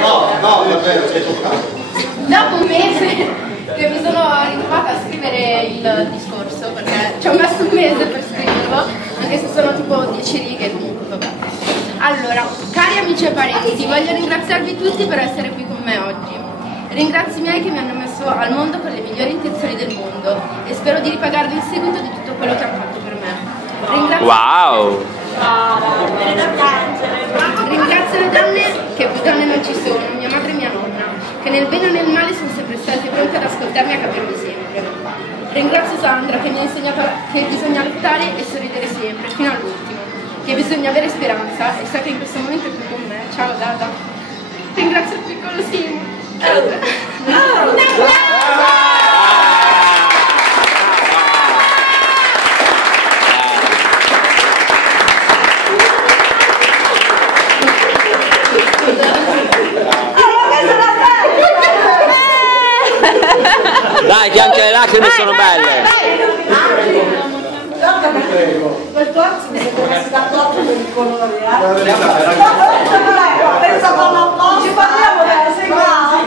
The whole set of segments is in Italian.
No, davvero, sei toccato. Dopo un mese che mi sono ritrovata a scrivere il discorso, perché ci ho messo un mese per scriverlo, anche se sono tipo 10 righe comunque, vabbè. Allora, cari amici e parenti, voglio ringraziarvi tutti per essere qui con me oggi. Ringrazio i miei che mi hanno messo al mondo con le migliori intenzioni del mondo e spero di ripagarvi in seguito di tutto quello che hanno fatto per me. Ringrazio le donne, che più donne non ci sono, mia madre e mia nonna, che nel bene e nel male sono sempre state pronte ad ascoltarmi e a capirmi sempre. Ringrazio Sandra che mi ha insegnato che bisogna lottare e sorridere sempre, fino all'ultimo, che bisogna avere speranza e sa che in questo momento è qui con me. Ciao Dada. Ringrazio il piccolo Simo. Dai, che anche le lacrime sono belle. Questo anzi mi sembra che sta troppo per il colore, pensavo una cosa. Ci parliamo bene, sei bravo.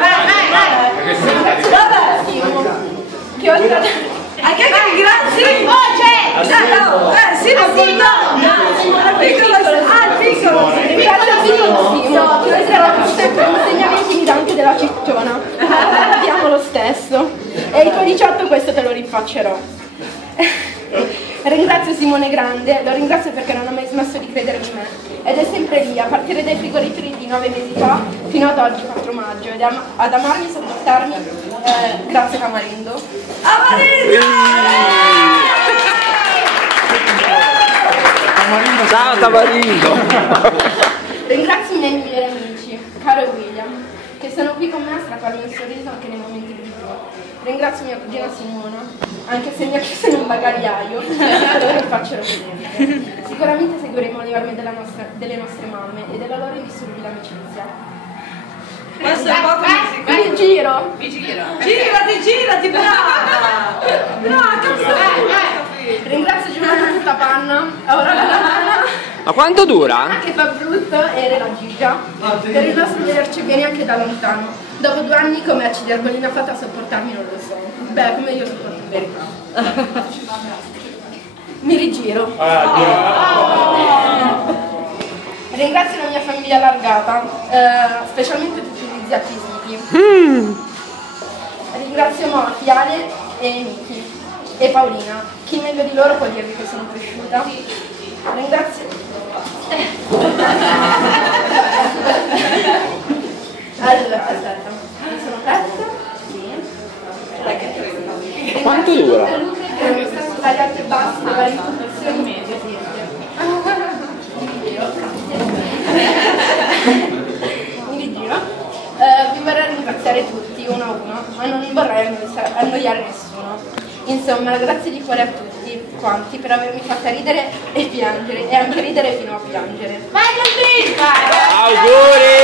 Vabbè. Che oltre a... Anche grazie. Sì, ma poi no. Al piccolo. Ringrazio il piccolo Simo, che oltre alla per insegnamenti mi dà anche della cicciona. Ti amo lo stesso. E i tuoi 18 questo te lo rinfaccerò. Ringrazio Simone Grande, lo ringrazio perché non ha mai smesso di credere in me ed è sempre lì, a partire dai frigoriferi di 9 mesi fa fino ad oggi 4 maggio ed ad amarmi e sopportarmi, grazie Tamarindo. Ciao Tamarindo! Ringrazio i miei migliori amici, Caro e William, che sono qui con me a strapparmi un sorriso anche nei momenti di gioia. Ringrazio mia cugina Simona, anche se mi ha chiuso in un bagagliaio, spero che faccio sempre. Sicuramente seguiremo le orme delle nostre mamme e della loro indissolubile amicizia. Questo è un po' come Mi giro! Girati, brava! Ringrazio Giovanna tutta panna, Aurora la nana, Ma quanto dura? che fa brutto, e la Gigia, per il nostro vederci bene anche da lontano. Dopo 2 anni come acciderbolina fatta a sopportarmi non lo so. Beh, come io sopporto in verità. Mi rigiro. Ringrazio la mia famiglia allargata, specialmente tutti gli zii acquisiti. Ringrazio Morti, Ale e Miki e Paolina. Chi meglio di loro può dirvi che sono cresciuta? Ringrazio... Allora, aspetta, mi sono presta? Sì. Quanto dura? Che stanno dagli alti e bassi, le varie situazioni medie. Mi ritiro. Vi vorrei ringraziare tutti, uno a uno, ma non vorrei annoiare nessuno. Insomma, grazie di cuore a tutti quanti per avermi fatta ridere e piangere, e anche ridere fino a piangere. Auguri!